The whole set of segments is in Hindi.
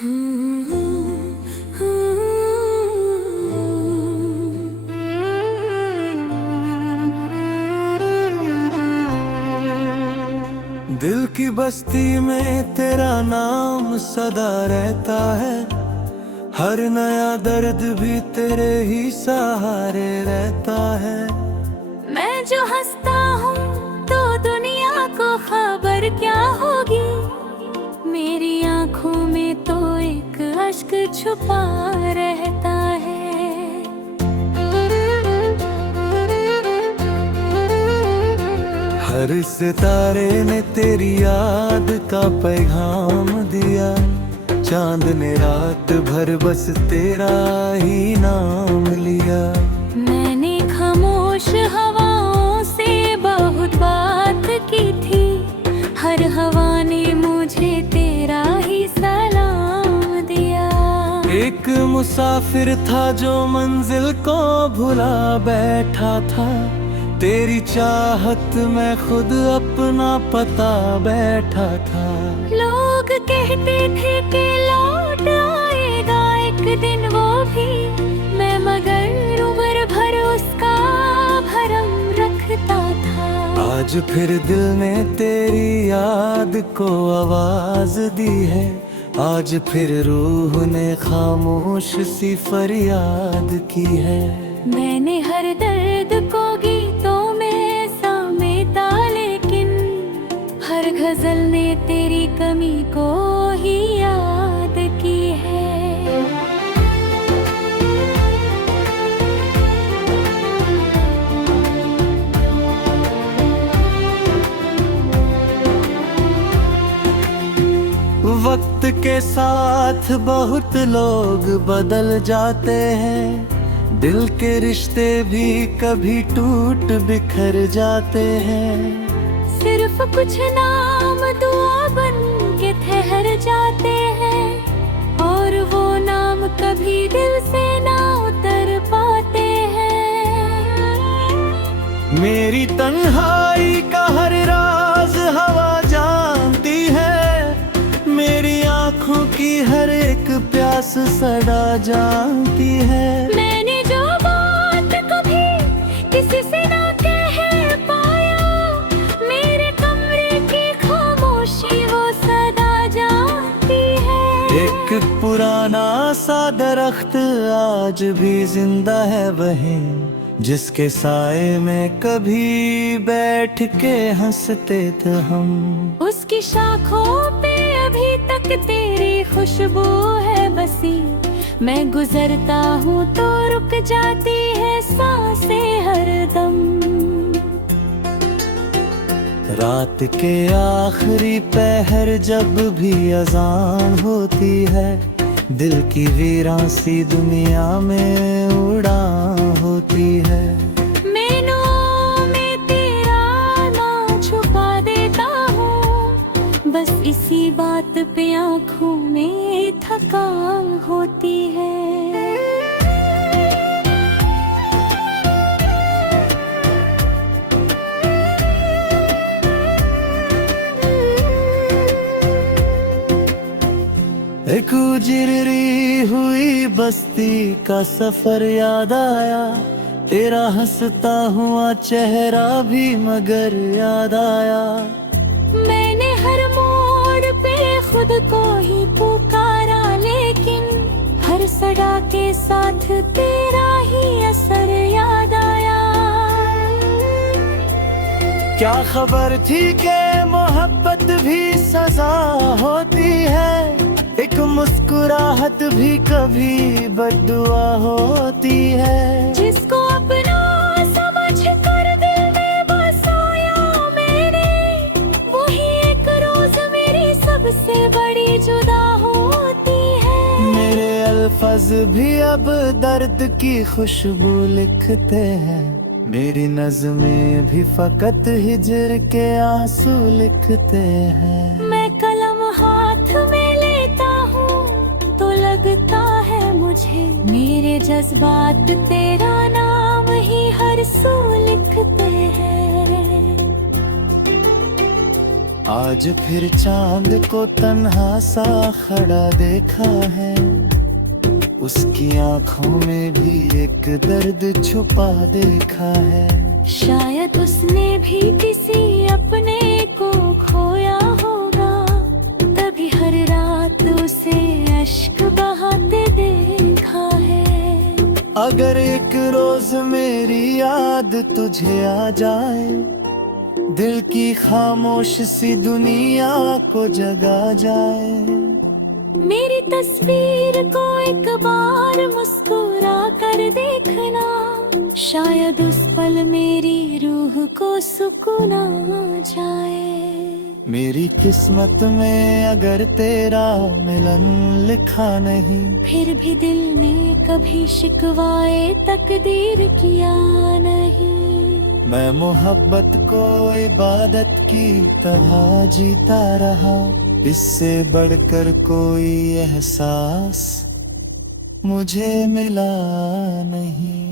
दिल की बस्ती में तेरा नाम सदा रहता है, हर नया दर्द भी तेरे ही सहारे रहता है। मैं जो हंसता हूँ तो दुनिया को खबर क्या होगी, मेरी आंखों में तो एक अश्क छुपा रहता है। हर सितारे ने तेरी याद का पैगाम दिया, चांद ने रात भर बस तेरा ही नाम लिया। मैंने खामोश हवाओं से बहुत बात की थी, हर हवा ने मुझे तेरा ही सलाम दिया। एक मुसाफिर था जो मंजिल को भुला बैठा था, तेरी चाहत में खुद अपना पता बैठा था। लोग कहते थे कि लौट आएगा एक दिन वो भी, मैं मगर उम्र भर उसका भरम रखता था। आज फिर दिल ने तेरी याद को आवाज दी है, आज फिर रूह ने खामोश सी फरियाद की है। मैंने हर दर्द को गीतों में समेटा, लेकिन हर गजल ने तेरी कमी को ही याद की है। वक्त के साथ बहुत लोग बदल जाते हैं, दिल के रिश्ते भी कभी टूट बिखर जाते हैं। सिर्फ कुछ नाम दुआ बन के ठहर जाते हैं, और वो नाम कभी दिल से ना उतर पाते हैं। मेरी तन्हाई का हर राज हवा जानती है, मेरी आंखों की हर एक प्यास सदा जानती है। मैंने जो बात कभी किसी से ना कह पाया, मेरे कमरे की खामोशी वो सदा जानती है। एक पुराना सा दरख्त आज भी जिंदा है वहीं, जिसके साए में कभी बैठ के हंसते थे हम। उसकी शाखों पे अभी तक तेरी खुशबू है बसी, मैं गुजरता हूँ तो रुक जाती है सांसें हरदम। रात के आखिरी पहर जब भी अजान होती है, दिल की वीरान सी दुनिया में उड़ान होती है। मैनों में तेरा नाम छुपा देता हूँ, बस इसी बात पे आँखों में थकान होती है। एक उजड़ी हुई बस्ती का सफर याद आया, तेरा हंसता हुआ चेहरा भी मगर याद आया। मैंने हर मोड़ पे खुद को ही पुकारा, लेकिन हर सदा के साथ तेरा ही असर याद आया। क्या खबर थी कि मोहब्बत भी सजा होती है, एक मुस्कुराहट भी कभी बद्दुआ होती है। जिसको अपना समझ कर दिल में बसाया मैंने, वही एक रोज मेरी सबसे बड़ी जुदा होती है। मेरे अल्फाज भी अब दर्द की खुशबू लिखते हैं, मेरी नज़्में भी फकत हिजर के आंसू लिखते हैं। मैं कलम हाथ में लेता हूँ तो लगता है मुझे, मेरे जज्बात तेरा नाम ही हर सू लिखते हैं। आज फिर चांद को तन्हा सा खड़ा देखा है, उसकी आंखों में भी एक दर्द छुपा देखा है। शायद उसने भी किसी अपने को खोया होगा, तभी हर रात उसे अश्क बहाते देखा है। अगर एक रोज मेरी याद तुझे आ जाए, दिल की खामोश सी दुनिया को जगा जाए। मेरी तस्वीर को एक बार मुस्कुरा कर देखना, शायद उस पल मेरी रूह को सुकून आ जाए। मेरी किस्मत में अगर तेरा मिलन लिखा नहीं, फिर भी दिल ने कभी शिकवाए तकदीर किया नहीं। मैं मोहब्बत को इबादत की तरह जीता रहा, इससे बढ़कर कोई एहसास मुझे मिला नहीं।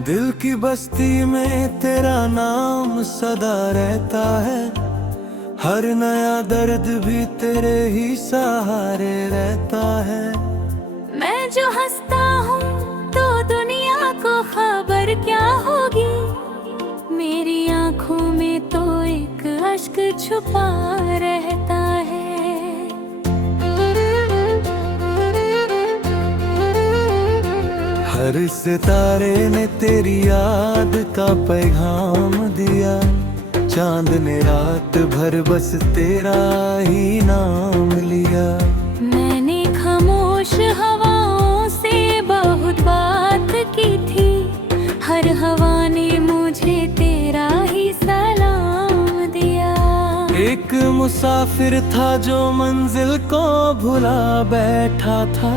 दिल की बस्ती में तेरा नाम सदा रहता है, हर नया दर्द भी तेरे ही सहारे रहता है। मैं जो हंसता हूँ तो दुनिया को खबर क्या होगी, मेरी आंखों में तो एक अश्क छुपा रहता है। हर सितारे ने तेरी याद का पैगाम दिया, चांद ने रात भर बस तेरा ही नाम लिया। मैंने खामोश हवाओं से बहुत बात की थी, हर हवा ने मुझे तेरा ही सलाम दिया। एक मुसाफिर था जो मंजिल को भुला बैठा था,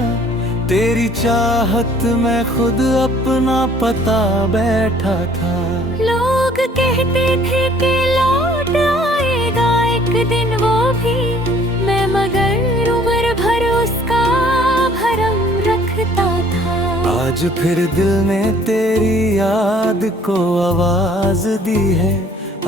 तेरी चाहत में खुद अपना पता बैठा था। लोग कहते थे कि लौट आएगा एक दिन वो भी, मैं मगर उम्र भर उसका भरम रखता था। आज फिर दिल ने तेरी याद को आवाज दी है,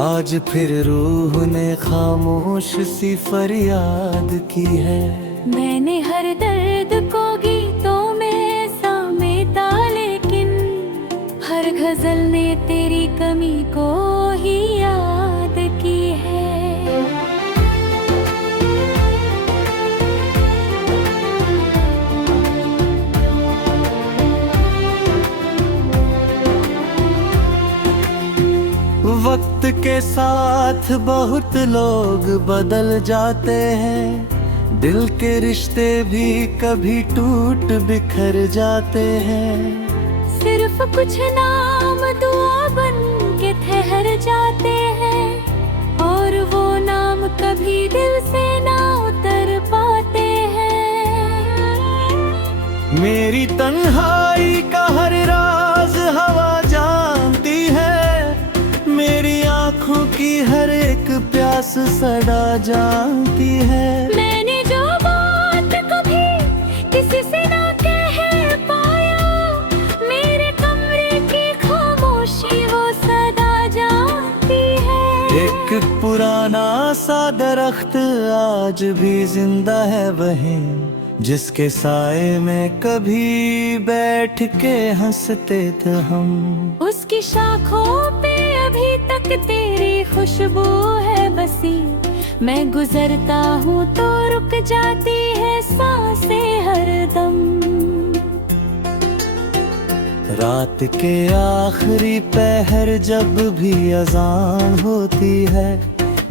आज फिर रूह ने खामोश सी फरियाद की है। मैंने हर दर्द को गीतों में समेटा, लेकिन हर गजल ने तेरी कमी को ही याद की है। वक्त के साथ बहुत लोग बदल जाते हैं, दिल के रिश्ते भी कभी टूट बिखर जाते हैं। सिर्फ कुछ नाम दुआ बन के ठहर जाते हैं, और वो नाम कभी दिल से ना उतर पाते हैं। मेरी तन्हाई का हर राज हवा जानती है, मेरी आंखों की हर एक प्यास सदा जानती है। मैंने जो बात कभी किसी से ना कह पाया, मेरे कमरे की खामोशी वो सदा जानती है। एक पुराना सा दरख्त आज भी जिंदा है वहीं, जिसके साए में कभी बैठ के हंसते थे हम। उसकी शाखों पे अभी तक तेरी खुशबू है बसी, मैं गुजरता हूँ तो रुक जाती है सांसें हरदम। रात के आखिरी पहर जब भी अजान होती है,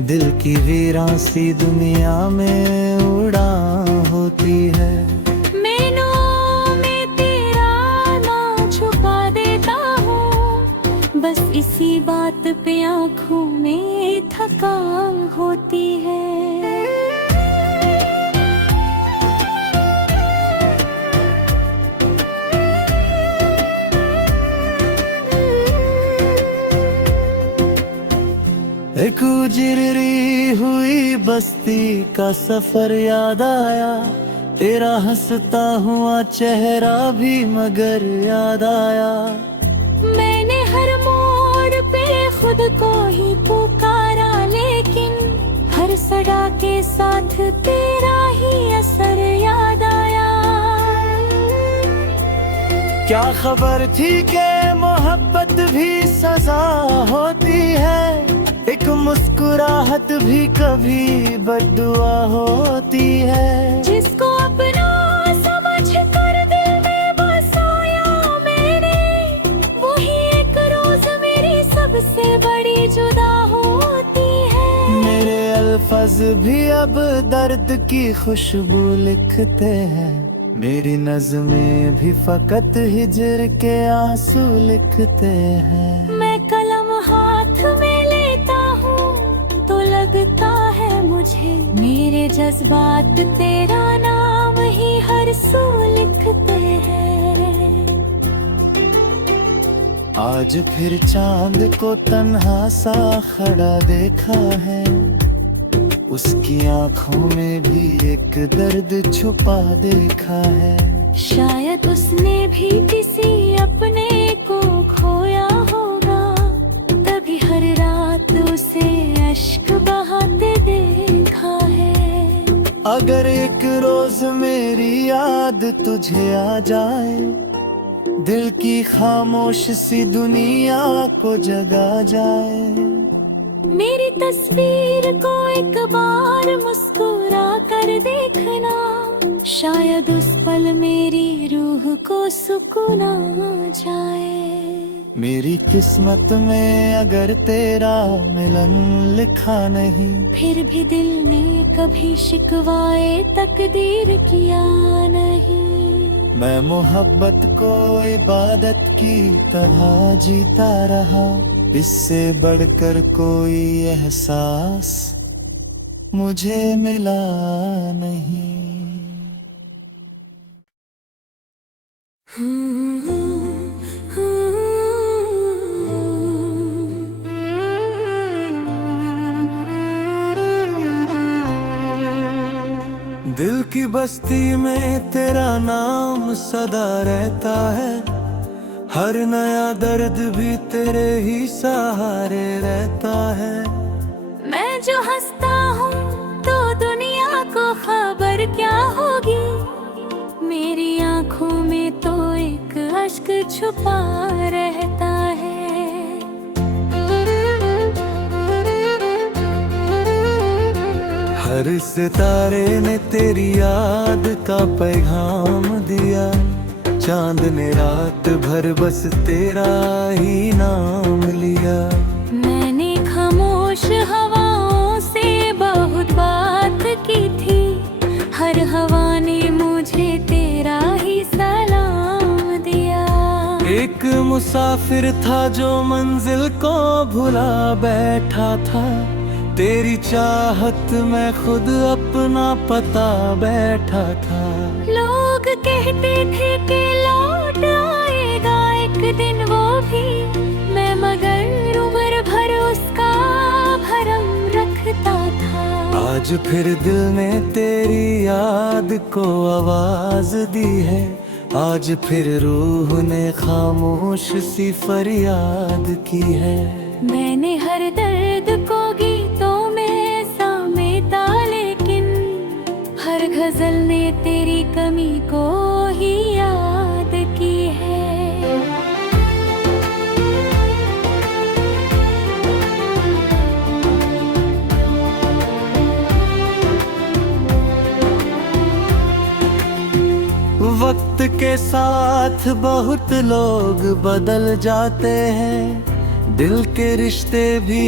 दिल की वीरान सी दुनिया में उड़ान होती है। मैनों में तेरा नाम छुपा देता हूँ, बस इसी बात पे आँखों में थकान होती है। एक उजड़ी हुई बस बस्ती का सफर याद आया, तेरा हंसता हुआ चेहरा भी मगर याद आया। मैंने हर मोड़ पे खुद को ही पुकारा, लेकिन हर सदा के साथ तेरा ही असर याद आया। क्या खबर थी कि मोहब्बत भी सजा होती है, एक मुस्कुराहट भी कभी बद्दुआ होती है। जिसको अपना समझ कर दिल में बसाया मैंने, वही एक रोज मेरी सबसे बड़ी जुदा होती है। मेरे अल्फाज भी अब दर्द की खुशबू लिखते हैं, मेरी नज़्में भी फकत हिजर के आंसू लिखते हैं। मैं कलम हाथ में लेता हूँ तो लगता है मुझे, मेरे जज्बात तेरा नाम ही हर सू लिखते हैं। आज फिर चांद को तन्हा सा खड़ा देखा है, उसकी आंखों में भी एक दर्द छुपा देखा है। शायद उसने भी किसी अपने को खोया होगा, तभी हर रात उसे अश्क बहाते देखा है। अगर एक रोज मेरी याद तुझे आ जाए, दिल की खामोश सी दुनिया को जगा जाए। मेरी तस्वीर को एक बार मुस्कुरा कर देखना, शायद उस पल मेरी रूह को सुकून आ जाए। मेरी किस्मत में अगर तेरा मिलन लिखा नहीं, फिर भी दिल ने कभी शिकवाए तकदीर किया नहीं। मैं मोहब्बत को इबादत की तरह जीता रहा, इससे बढ़कर कोई एहसास मुझे मिला नहीं। दिल की बस्ती में तेरा नाम सदा रहता है, हर नया दर्द भी तेरे ही सहारे रहता है। मैं जो हंसता हूँ तो दुनिया को खबर क्या होगी, मेरी आंखों में तो एक अश्क छुपा रहता है। हर सितारे ने तेरी याद का पैगाम दिया, चांद ने रात भर बस तेरा ही नाम लिया। मैंने खामोश हवाओं से बहुत बात की थी, हर हवा ने मुझे तेरा ही सलाम दिया। एक मुसाफिर था जो मंजिल को भुला बैठा था, तेरी चाहत में खुद अपना पता बैठा था। लोग कहते थे कि लौट आएगा एक दिन वो भी, मैं मगर उम्र भर उसका भरम रखता था। आज फिर दिल ने तेरी याद को आवाज दी है, आज फिर रूह ने खामोश सी फरियाद की है। मैंने हर दर्द को गीतों में समेटा, लेकिन हर गजल ने तेरी कमी को ही याद की है। वक्त के साथ बहुत लोग बदल जाते हैं, दिल के रिश्ते भी